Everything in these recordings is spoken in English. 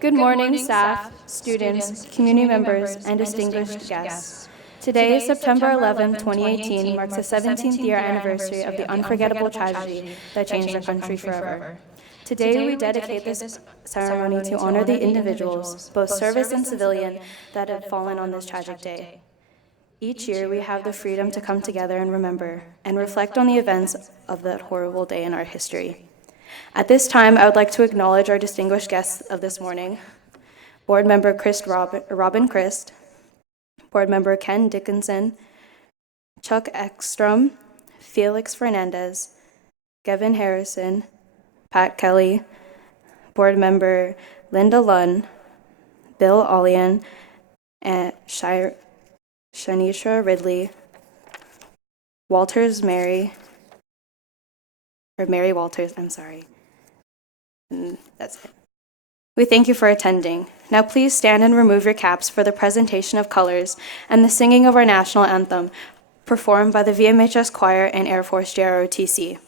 Good morning, staff, students, community members, and distinguished guests. Today, September 11, 2018, marks the 17th year anniversary of the unforgettable tragedy that changed our country forever. Today, we dedicate this ceremony to honor the individuals, both service and civilian, that have fallen on this tragic day. Each year, we have the freedom to come together and remember and reflect on the events of that horrible day in our history. At this time, I would like to acknowledge our distinguished guests of this morning: Board Member Robin Christ, Board Member Ken Dickinson, Chuck Ekstrom, Felix Fernandez, Gavin Harrison, Pat Kelly, Board Member Linda Lunn, Bill Olian, and Shanisha Ridley, Mary Walters, I'm sorry. And that's it. We thank you for attending. Now please stand and remove your caps for the presentation of colors and the singing of our national anthem, performed by the VMHS Choir and Air Force JROTC.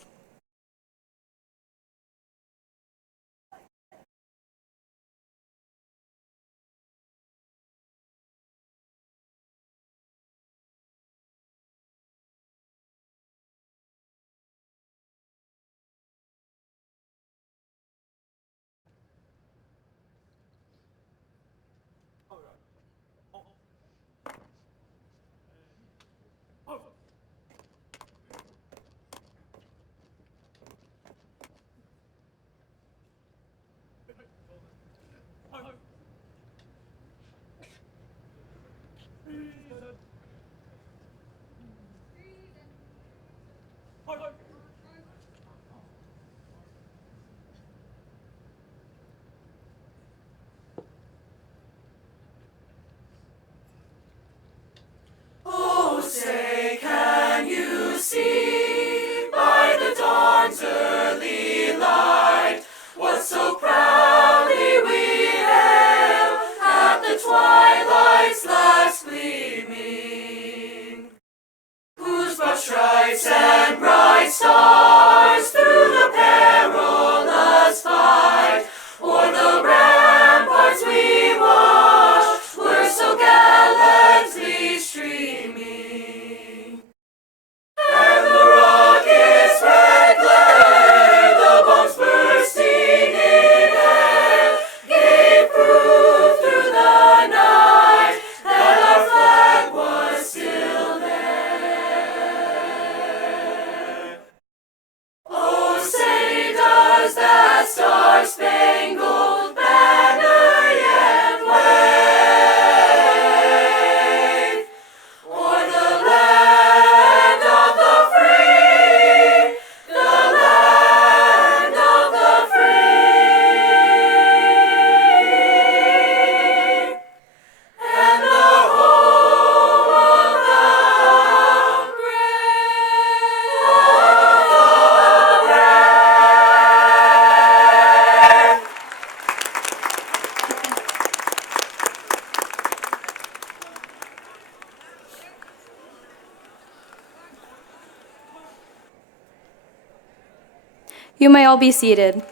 You may all be seated.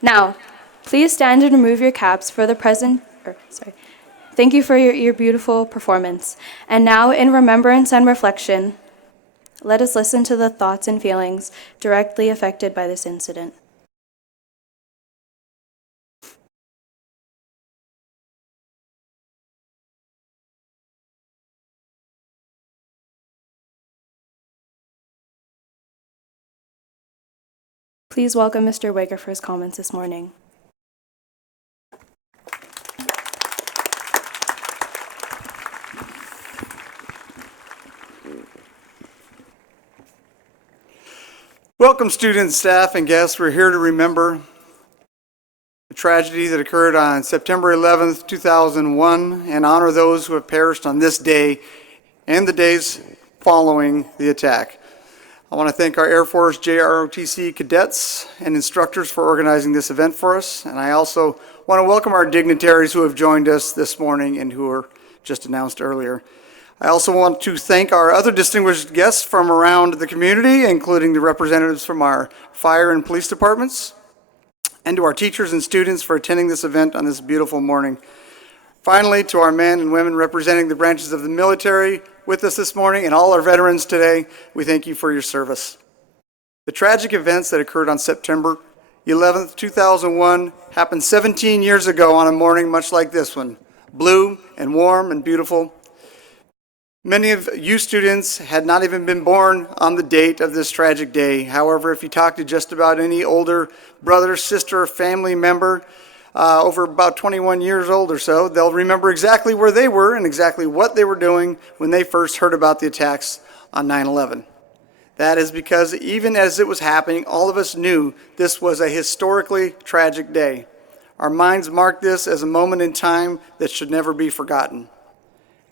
Now, please stand and remove your caps for the Thank you for your beautiful performance. And now, in remembrance and reflection, let us listen to the thoughts and feelings directly affected by this incident. Please welcome Mr. Wager for his comments this morning. Welcome, students, staff, and guests. We're here to remember the tragedy that occurred on September 11th, 2001, and honor those who have perished on this day and the days following the attack. I want to thank our Air Force JROTC cadets and instructors for organizing this event for us, and I also want to welcome our dignitaries who have joined us this morning and who were just announced earlier. I also want to thank our other distinguished guests from around the community, including the representatives from our fire and police departments, and to our teachers and students for attending this event on this beautiful morning. Finally, to our men and women representing the branches of the military with us this morning and all our veterans today, we thank you for your service. The tragic events that occurred on September 11th, 2001 happened 17 years ago on a morning much like this one, blue and warm and beautiful. Many of you students had not even been born on the date of this tragic day. However, if you talk to just about any older brother, sister, or family member over about 21 years old or so, they'll remember exactly where they were and exactly what they were doing when they first heard about the attacks on 9/11. That is because even as it was happening, all of us knew this was a historically tragic day. Our minds marked this as a moment in time that should never be forgotten.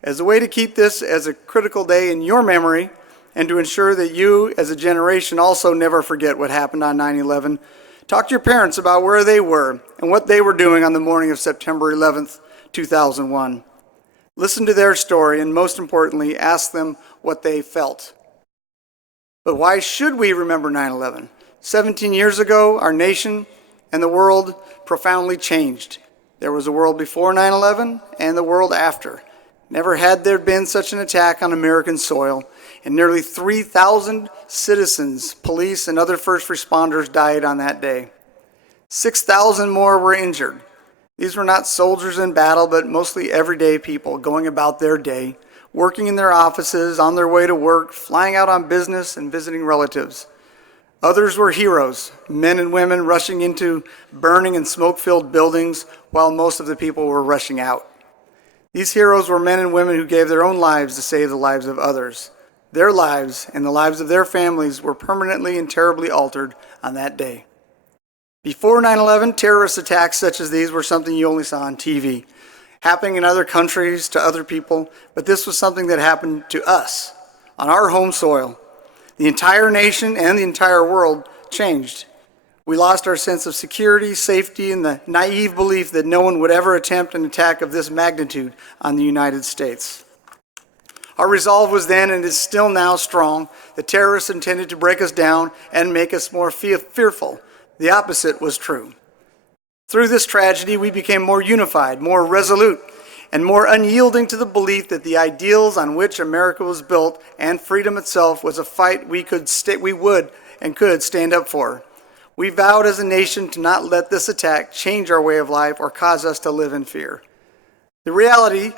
As a way to keep this as a critical day in your memory and to ensure that you as a generation also never forget what happened on 9/11, talk to your parents about where they were and what they were doing on the morning of September 11th, 2001. Listen to their story and most importantly, ask them what they felt. But why should we remember 9/11? 17 years ago, our nation and the world profoundly changed. There was a world before 9/11 and the world after. Never had there been such an attack on American soil, and nearly 3,000 citizens, police, and other first responders died on that day. 6,000 more were injured. These were not soldiers in battle, but mostly everyday people going about their day, working in their offices, on their way to work, flying out on business, and visiting relatives. Others were heroes, men and women rushing into burning and smoke-filled buildings while most of the people were rushing out. These heroes were men and women who gave their own lives to save the lives of others. Their lives and the lives of their families were permanently and terribly altered on that day. Before 9/11, terrorist attacks such as these were something you only saw on TV, happening in other countries to other people, but this was something that happened to us, on our home soil. The entire nation and the entire world changed. We lost our sense of security, safety, and the naive belief that no one would ever attempt an attack of this magnitude on the United States. Our resolve was then and is still now strong. The terrorists intended to break us down and make us more fearful. The opposite was true. Through this tragedy, we became more unified, more resolute, and more unyielding to the belief that the ideals on which America was built and freedom itself was a fight we would and could stand up for. We vowed as a nation to not let this attack change our way of life or cause us to live in fear. The reality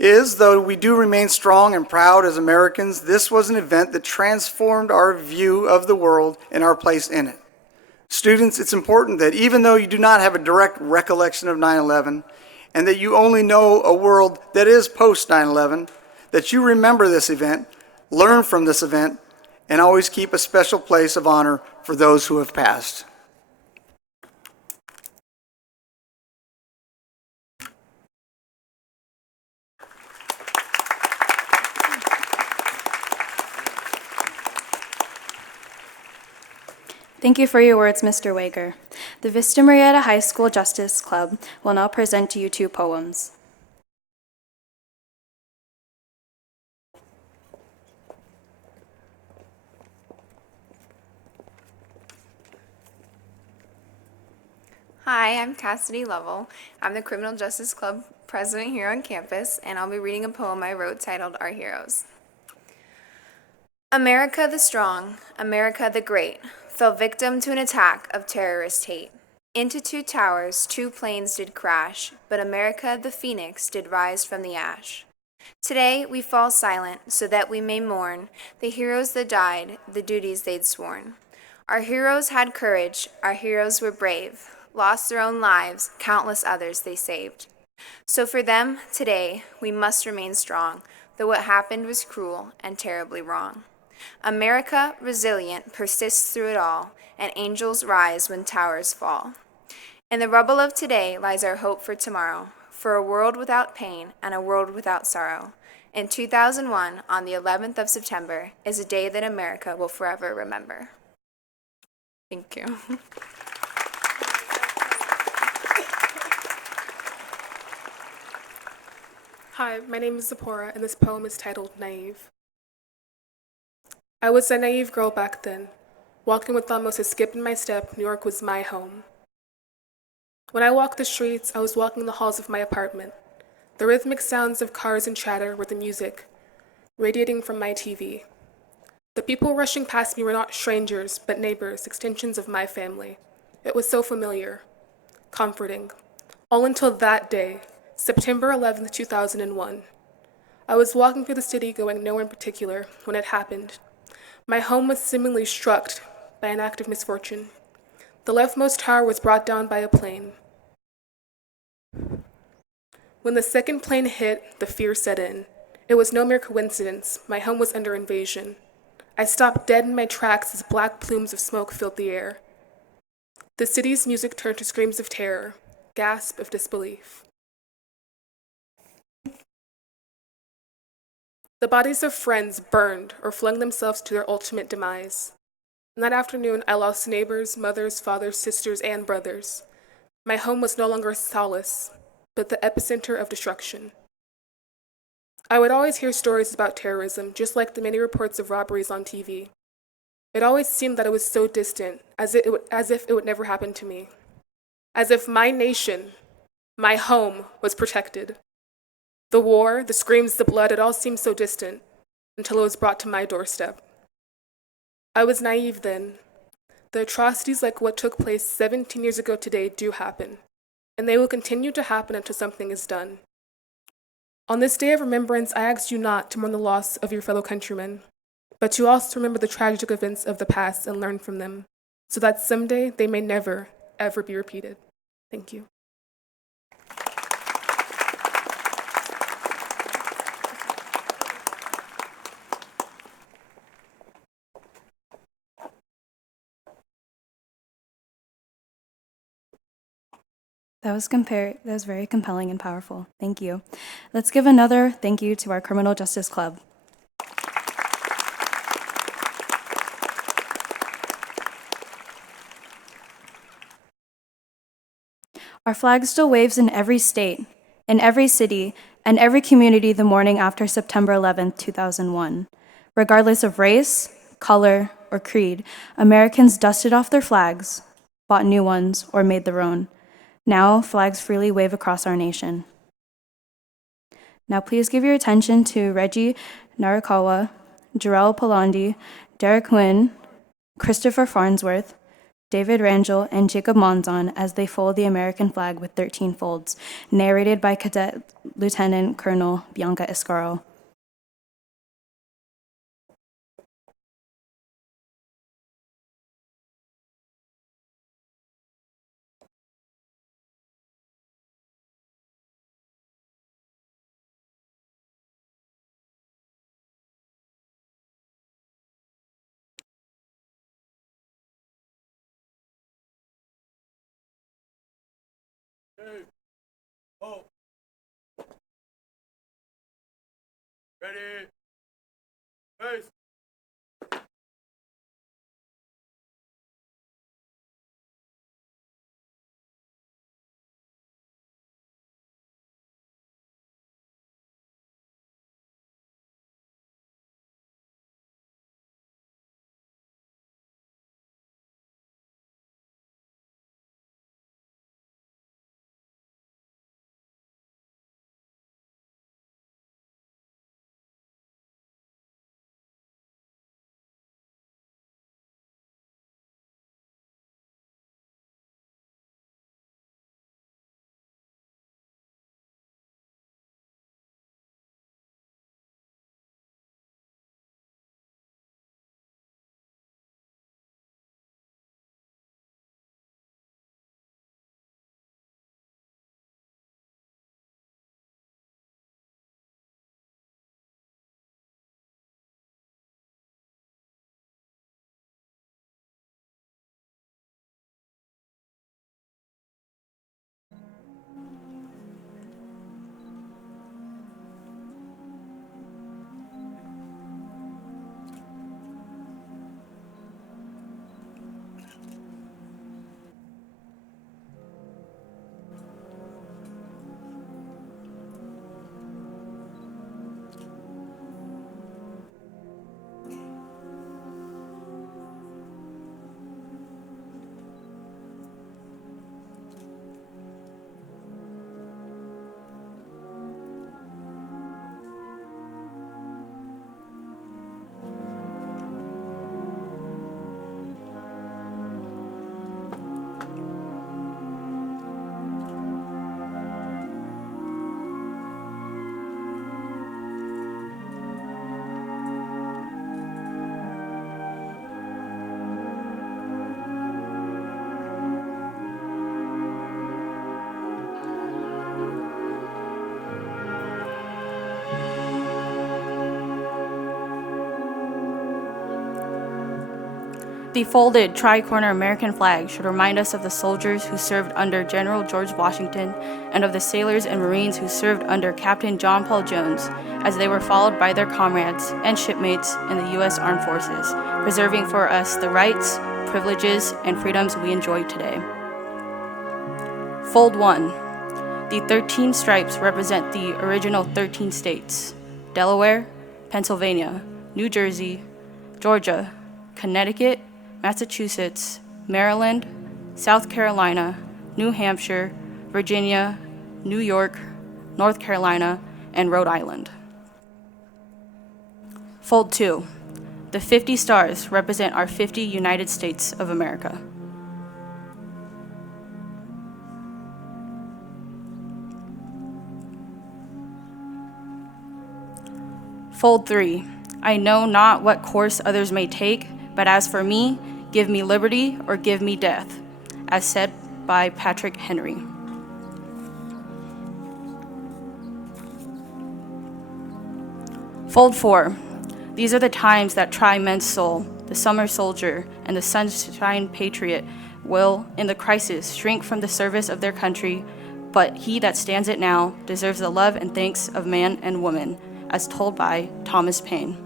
is, though we do remain strong and proud as Americans, this was an event that transformed our view of the world and our place in it. Students, it's important that even though you do not have a direct recollection of 9/11 and that you only know a world that is post 9/11, that you remember this event, learn from this event, and always keep a special place of honor for those who have passed. Thank you for your words, Mr. Wager. The Vista Marietta High School Justice Club will now present to you two poems. Hi, I'm Cassidy Lovell. I'm the Criminal Justice Club president here on campus, and I'll be reading a poem I wrote titled Our Heroes. America the strong, America the great, fell victim to an attack of terrorist hate. Into two towers, two planes did crash, but America the phoenix did rise from the ash. Today we fall silent so that we may mourn the heroes that died, the duties they'd sworn. Our heroes had courage, our heroes were brave, lost their own lives, countless others they saved. So for them, today, we must remain strong, though what happened was cruel and terribly wrong. America, resilient, persists through it all, and angels rise when towers fall. In the rubble of today lies our hope for tomorrow, for a world without pain and a world without sorrow. In 2001, on the 11th of September, is a day that America will forever remember. Thank you. Hi, my name is Zipporah, and this poem is titled Naive. I was a naive girl back then. Walking with almost a skip in my step, New York was my home. When I walked the streets, I was walking the halls of my apartment. The rhythmic sounds of cars and chatter were the music, radiating from my TV. The people rushing past me were not strangers, but neighbors, extensions of my family. It was so familiar, comforting. All until that day, September 11th, 2001. I was walking through the city going nowhere in particular when it happened. My home was seemingly struck by an act of misfortune. The leftmost tower was brought down by a plane. When the second plane hit, the fear set in. It was no mere coincidence. My home was under invasion. I stopped dead in my tracks as black plumes of smoke filled the air. The city's music turned to screams of terror, gasps of disbelief. The bodies of friends burned or flung themselves to their ultimate demise. And that afternoon, I lost neighbors, mothers, fathers, sisters, and brothers. My home was no longer a solace, but the epicenter of destruction. I would always hear stories about terrorism, just like the many reports of robberies on TV. It always seemed that it was so distant, as if it would never happen to me. As if my nation, my home, was protected. The war, the screams, the blood, it all seemed so distant, until it was brought to my doorstep. I was naive then. The atrocities like what took place 17 years ago today do happen, and they will continue to happen until something is done. On this day of remembrance, I ask you not to mourn the loss of your fellow countrymen, but to also remember the tragic events of the past and learn from them, so that someday they may never, ever be repeated. Thank you. That was very compelling and powerful. Thank you. Let's give another thank you to our Criminal Justice Club. Our flag still waves in every state, in every city, and every community the morning after September 11th, 2001. Regardless of race, color, or creed, Americans dusted off their flags, bought new ones, or made their own. Now, flags freely wave across our nation. Now, please give your attention to Reggie Narakawa, Jarrell Palandi, Derek Wynn, Christopher Farnsworth, David Rangel, and Jacob Monzon as they fold the American flag with 13 folds, narrated by Cadet Lieutenant Colonel Bianca Escaro. Ready? Face. The folded tri-corner American flag should remind us of the soldiers who served under General George Washington and of the sailors and Marines who served under Captain John Paul Jones as they were followed by their comrades and shipmates in the U.S. Armed Forces, preserving for us the rights, privileges, and freedoms we enjoy today. Fold 1. The 13 stripes represent the original 13 states: Delaware, Pennsylvania, New Jersey, Georgia, Connecticut, Massachusetts, Maryland, South Carolina, New Hampshire, Virginia, New York, North Carolina, and Rhode Island. Fold 2. The 50 stars represent our 50 United States of America. Fold 3. I know not what course others may take, but as for me, give me liberty or give me death, as said by Patrick Henry. Fold 4. These are the times that try men's soul. The summer soldier and the sunshine patriot will, in the crisis, shrink from the service of their country, but he that stands it now deserves the love and thanks of man and woman, as told by Thomas Paine.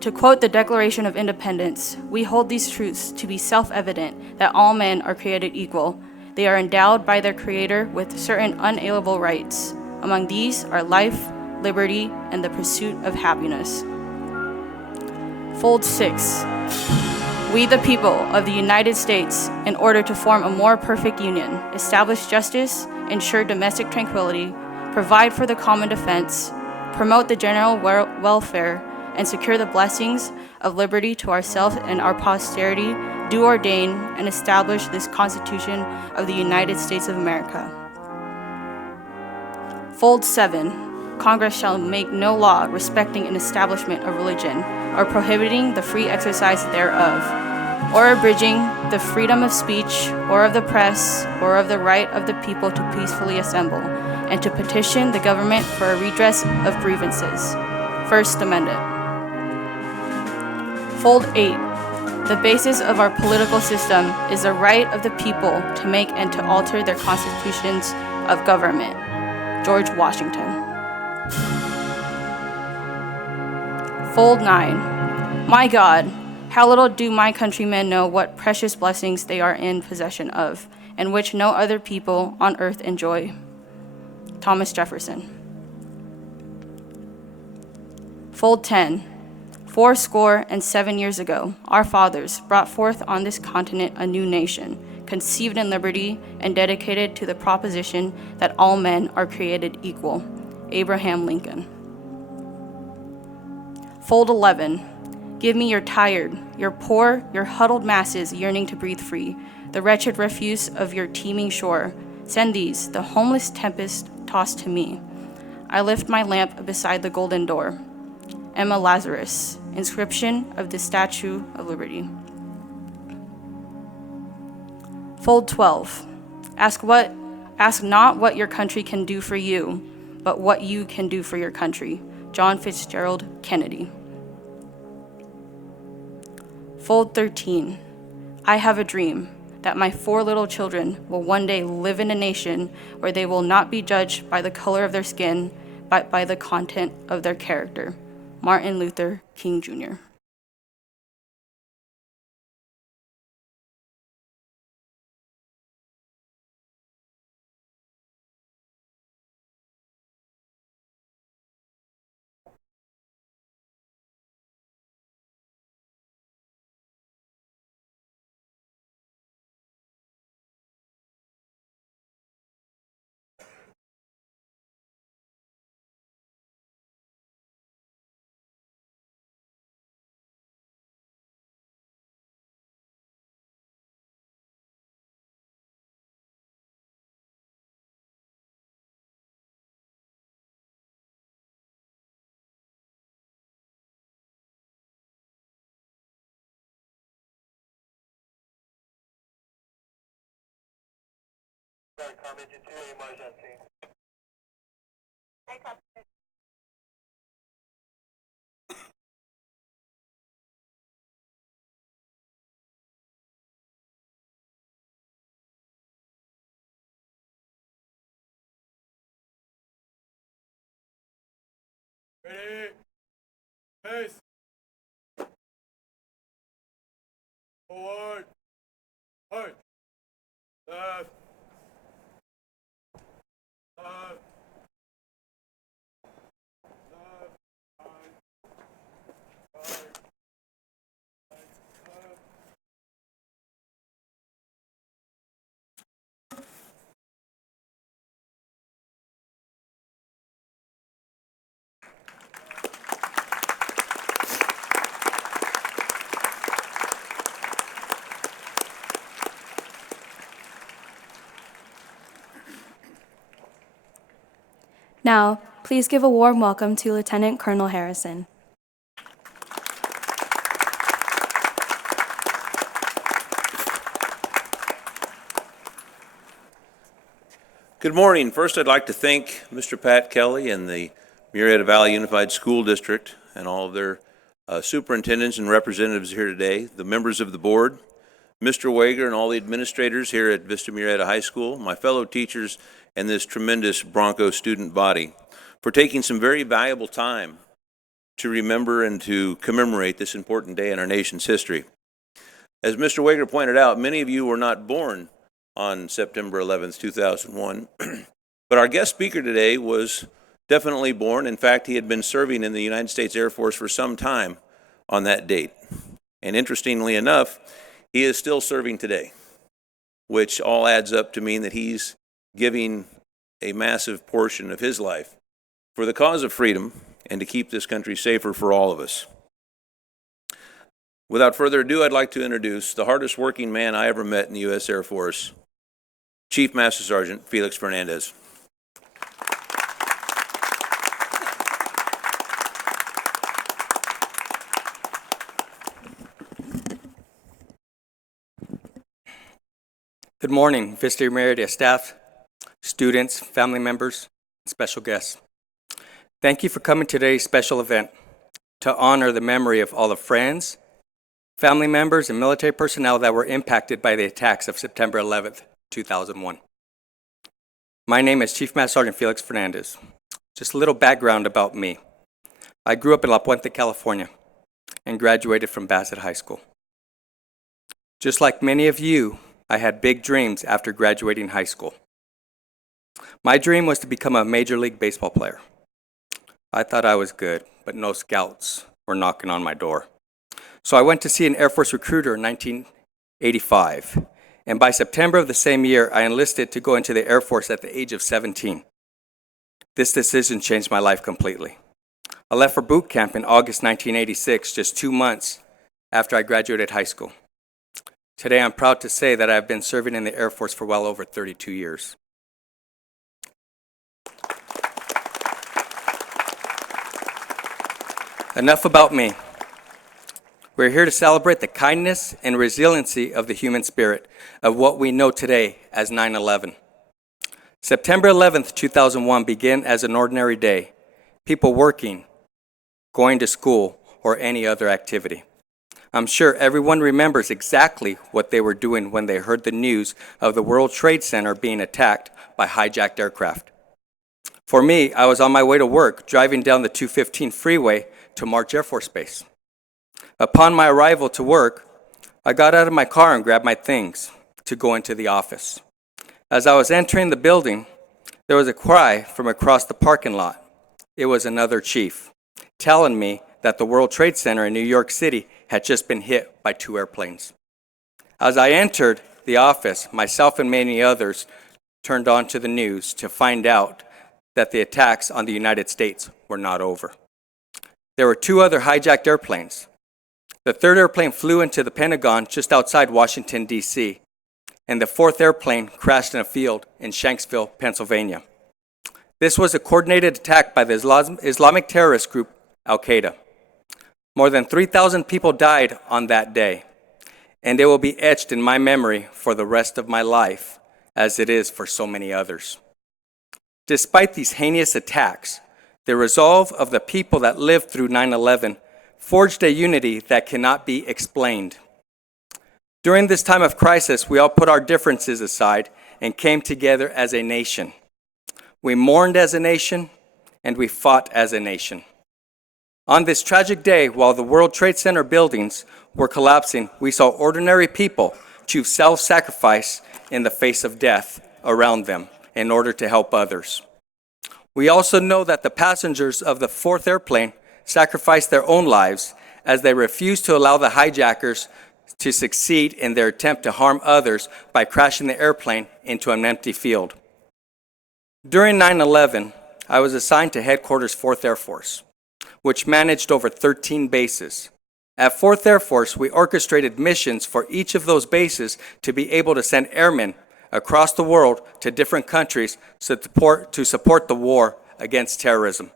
To quote the Declaration of Independence, we hold these truths to be self-evident that all men are created equal. They are endowed by their Creator with certain unalienable rights. Among these are life, liberty, and the pursuit of happiness. Fold 6. We, the people of the United States, in order to form a more perfect union, establish justice, ensure domestic tranquility, provide for the common defense, promote the general welfare, and secure the blessings of liberty to ourselves and our posterity, do ordain and establish this Constitution of the United States of America. Fold 7. Congress shall make no law respecting an establishment of religion, or prohibiting the free exercise thereof, or abridging the freedom of speech, or of the press, or of the right of the people to peacefully assemble, and to petition the government for a redress of grievances. First Amendment. Fold 8. The basis of our political system is the right of the people to make and to alter their constitutions of government. George Washington. Fold 9. My God, how little do my countrymen know what precious blessings they are in possession of, and which no other people on earth enjoy. Thomas Jefferson. Fold 10. 87 years ago, our fathers brought forth on this continent a new nation, conceived in liberty and dedicated to the proposition that all men are created equal. Abraham Lincoln. Fold 11. Give me your tired, your poor, your huddled masses yearning to breathe free, the wretched refuse of your teeming shore. Send these, the homeless tempest, tossed to me. I lift my lamp beside the golden door. Emma Lazarus, inscription of the Statue of Liberty. Fold 12. Ask not what your country can do for you, but what you can do for your country. John Fitzgerald Kennedy. Fold 13. I have a dream that my 4 little children will one day live in a nation where they will not be judged by the color of their skin, but by the content of their character. Martin Luther King, Jr. Ready? Pace. Forward. March. Left. Left. Left. Right. Right. Left. Now, please give a warm welcome to Lieutenant Colonel Harrison. Good morning. First, I'd like to thank Mr. Pat Kelly and the Murrieta Valley Unified School District and all of their superintendents and representatives here today, the members of the board, Mr. Wager and all the administrators here at Vista Murrieta High School, my fellow teachers, and this tremendous Bronco student body for taking some very valuable time to remember and to commemorate this important day in our nation's history. As Mr. Wager pointed out, many of you were not born on September 11th, 2001, but our guest speaker today was definitely born. In fact, he had been serving in the United States Air Force for some time on that date. And interestingly enough, he is still serving today, which all adds up to mean that he's giving a massive portion of his life for the cause of freedom and to keep this country safer for all of us. Without further ado, I'd like to introduce the hardest working man I ever met in the U.S. Air Force, Chief Master Sergeant Felix Fernandez. Good morning, Vista Murrieta staff, students, family members, and special guests. Thank you for coming to today's special event to honor the memory of all the friends, family members, and military personnel that were impacted by the attacks of September 11th, 2001. My name is Chief Master Sergeant Felix Fernandez. Just a little background about me. I grew up in La Puente, California, and graduated from Bassett High School. Just like many of you, I had big dreams after graduating high school. My dream was to become a Major League Baseball player. I thought I was good, but no scouts were knocking on my door. So I went to see an Air Force recruiter in 1985, and by September of the same year, I enlisted to go into the Air Force at the age of 17. This decision changed my life completely. I left for boot camp in August 1986, just 2 months after I graduated high school. Today, I'm proud to say that I've been serving in the Air Force for well over 32 years. Enough about me. We're here to celebrate the kindness and resiliency of the human spirit of what we know today as 9/11. September 11th, 2001 began as an ordinary day, people working, going to school, or any other activity. I'm sure everyone remembers exactly what they were doing when they heard the news of the World Trade Center being attacked by hijacked aircraft. For me, I was on my way to work, driving down the 215 freeway to March Air Force Base. Upon my arrival to work, I got out of my car and grabbed my things to go into the office. As I was entering the building, there was a cry from across the parking lot. It was another chief telling me that the World Trade Center in New York City had just been hit by 2 airplanes. As I entered the office, myself and many others turned on to the news to find out that the attacks on the United States were not over. There were 2 other hijacked airplanes. The 3rd airplane flew into the Pentagon just outside Washington, D.C., and the 4th airplane crashed in a field in Shanksville, Pennsylvania. This was a coordinated attack by the Islamic terrorist group Al-Qaeda. More than 3,000 people died on that day, and it will be etched in my memory for the rest of my life, as it is for so many others. Despite these heinous attacks, the resolve of the people that lived through 9/11 forged a unity that cannot be explained. During this time of crisis, we all put our differences aside and came together as a nation. We mourned as a nation, and we fought as a nation. On this tragic day, while the World Trade Center buildings were collapsing, we saw ordinary people choose self-sacrifice in the face of death around them in order to help others. We also know that the passengers of the fourth airplane sacrificed their own lives as they refused to allow the hijackers to succeed in their attempt to harm others by crashing the airplane into an empty field. During 9/11, I was assigned to Headquarters 4th Air Force, which managed over 13 bases. At 4th Air Force, we orchestrated missions for each of those bases to be able to send airmen across the world to different countries to support the war against terrorism.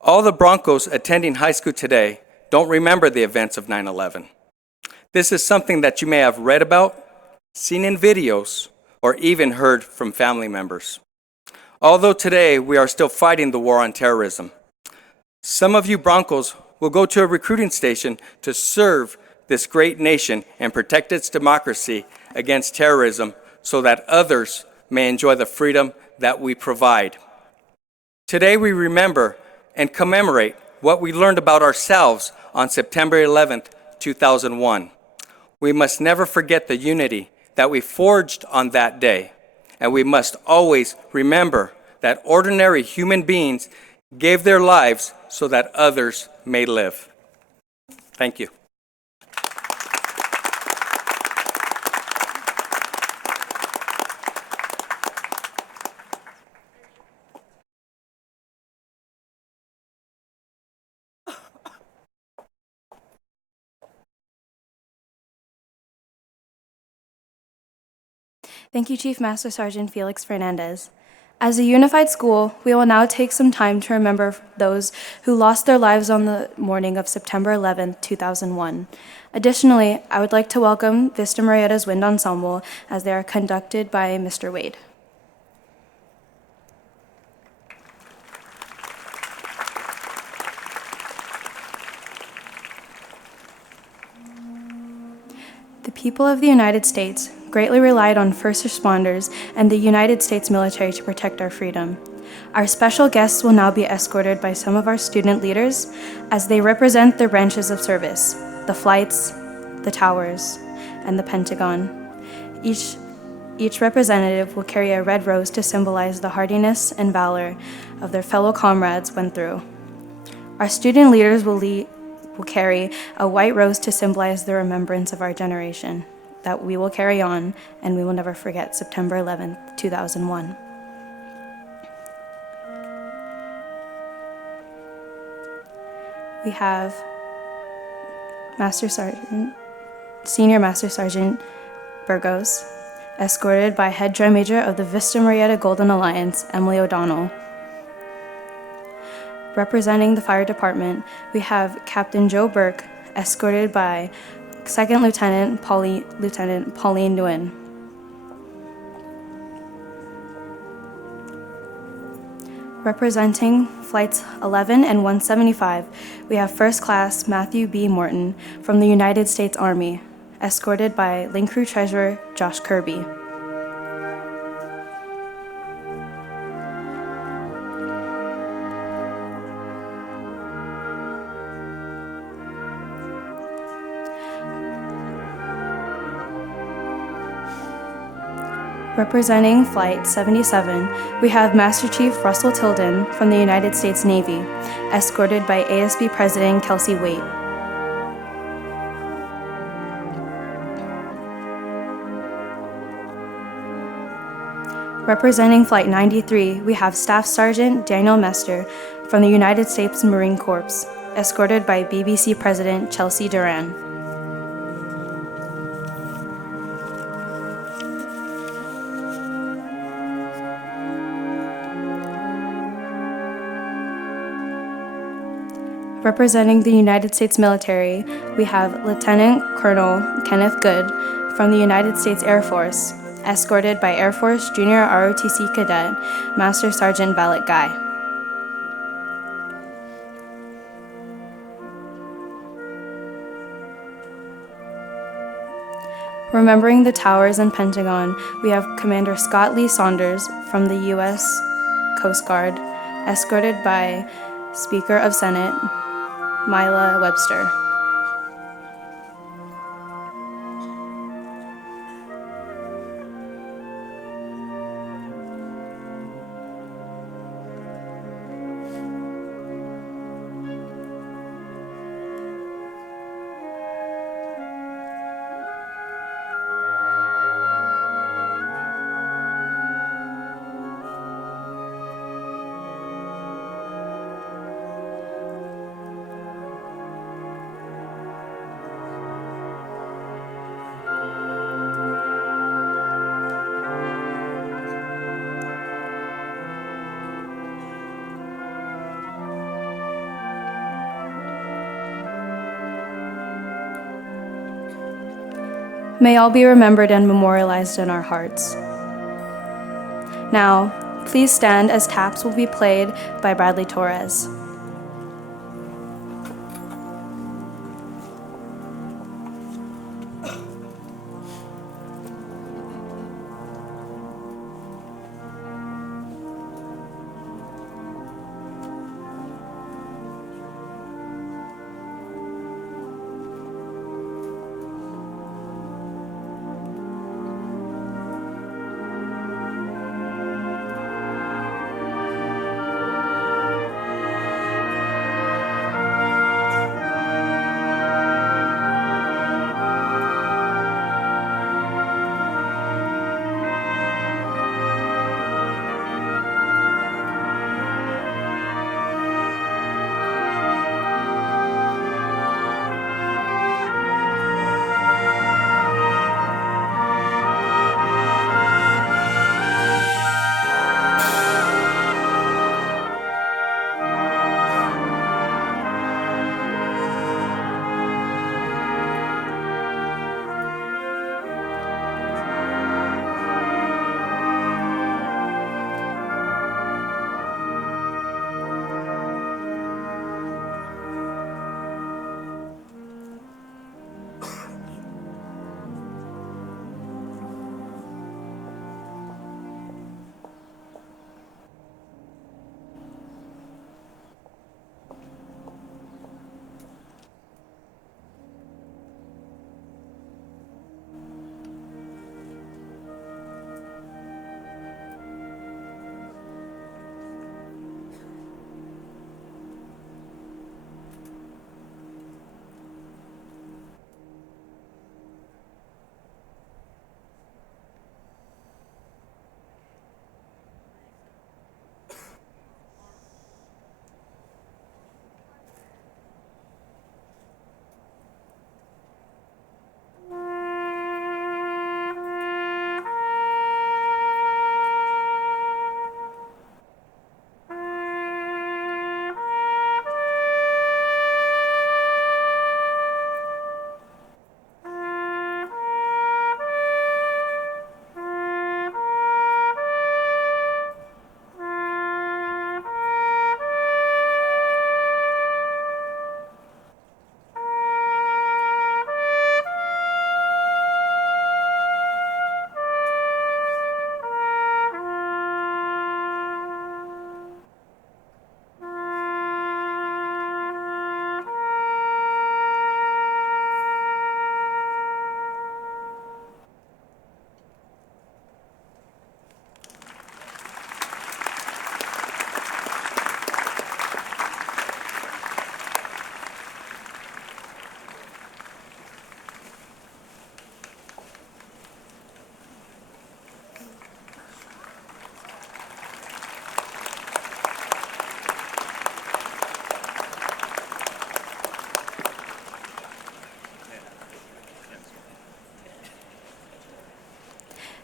All the Broncos attending high school today don't remember the events of 9/11. This is something that you may have read about, seen in videos, or even heard from family members. Although today we are still fighting the war on terrorism, some of you Broncos will go to a recruiting station to serve this great nation and protect its democracy against terrorism so that others may enjoy the freedom that we provide. Today we remember and commemorate what we learned about ourselves on September 11th, 2001. We must never forget the unity that we forged on that day, and we must always remember that ordinary human beings gave their lives so that others may live. Thank you. Thank you, Chief Master Sergeant Felix Fernandez. As a unified school, we will now take some time to remember those who lost their lives on the morning of September 11, 2001. Additionally, I would like to welcome Vista Marietta's Wind Ensemble as they are conducted by Mr. Wade. The people of the United States greatly relied on first responders and the United States military to protect our freedom. Our special guests will now be escorted by some of our student leaders as they represent their branches of service, the flights, the towers, and the Pentagon. Each representative will carry a red rose to symbolize the hardiness and valor of their fellow comrades went through. Our student leaders will carry a white rose to symbolize the remembrance of our generation, that we will carry on and we will never forget September 11th, 2001. We have Senior Master Sergeant Burgos, escorted by Head Drum Major of the Vista Marietta Golden Alliance, Emily O'Donnell. Representing the fire department, we have Captain Joe Burke, escorted by Second Lieutenant Pauline Nguyen. Representing Flights 11 and 175, we have First Class Matthew B. Morton from the United States Army, escorted by Link Crew Treasurer Josh Kirby. Representing Flight 77, we have Master Chief Russell Tilden from the United States Navy, escorted by ASB President Kelsey Waite. Representing Flight 93, we have Staff Sergeant Daniel Mester from the United States Marine Corps, escorted by BBC President Chelsea Duran. Representing the United States military, we have Lieutenant Colonel Kenneth Good from the United States Air Force, escorted by Air Force Junior ROTC Cadet Master Sergeant Balak Guy. Remembering the towers and Pentagon, we have Commander Scott Lee Saunders from the U.S. Coast Guard, escorted by Speaker of Senate Mila Webster. May all be remembered and memorialized in our hearts. Now, please stand as taps will be played by Bradley Torres.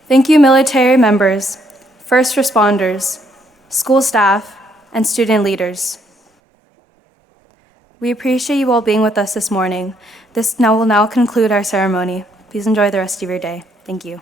Thank you, military members, first responders, school staff, and student leaders. We appreciate you all being with us this morning. This will now conclude our ceremony. Please enjoy the rest of your day. Thank you.